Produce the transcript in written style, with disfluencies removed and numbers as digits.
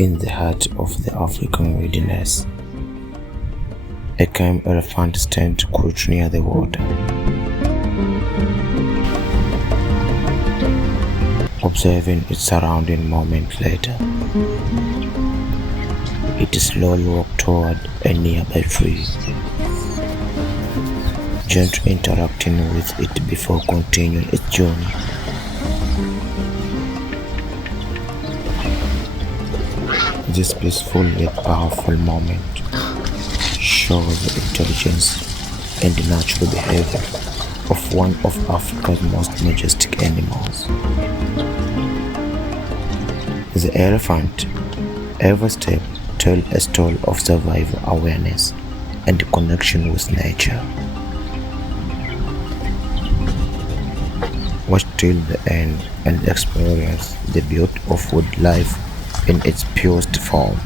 In the heart of the African wilderness, a calm elephant stands crouched near the water, observing its surrounding. Moment later, it slowly walks toward a nearby tree, gently interacting with it before continuing its journey. This peaceful yet powerful moment shows the intelligence and natural behavior of one of Africa's most majestic animals. The elephant, every step, tells a story of survival awareness and connection with nature. Watch till the end and experience the beauty of wildlife in its purest form.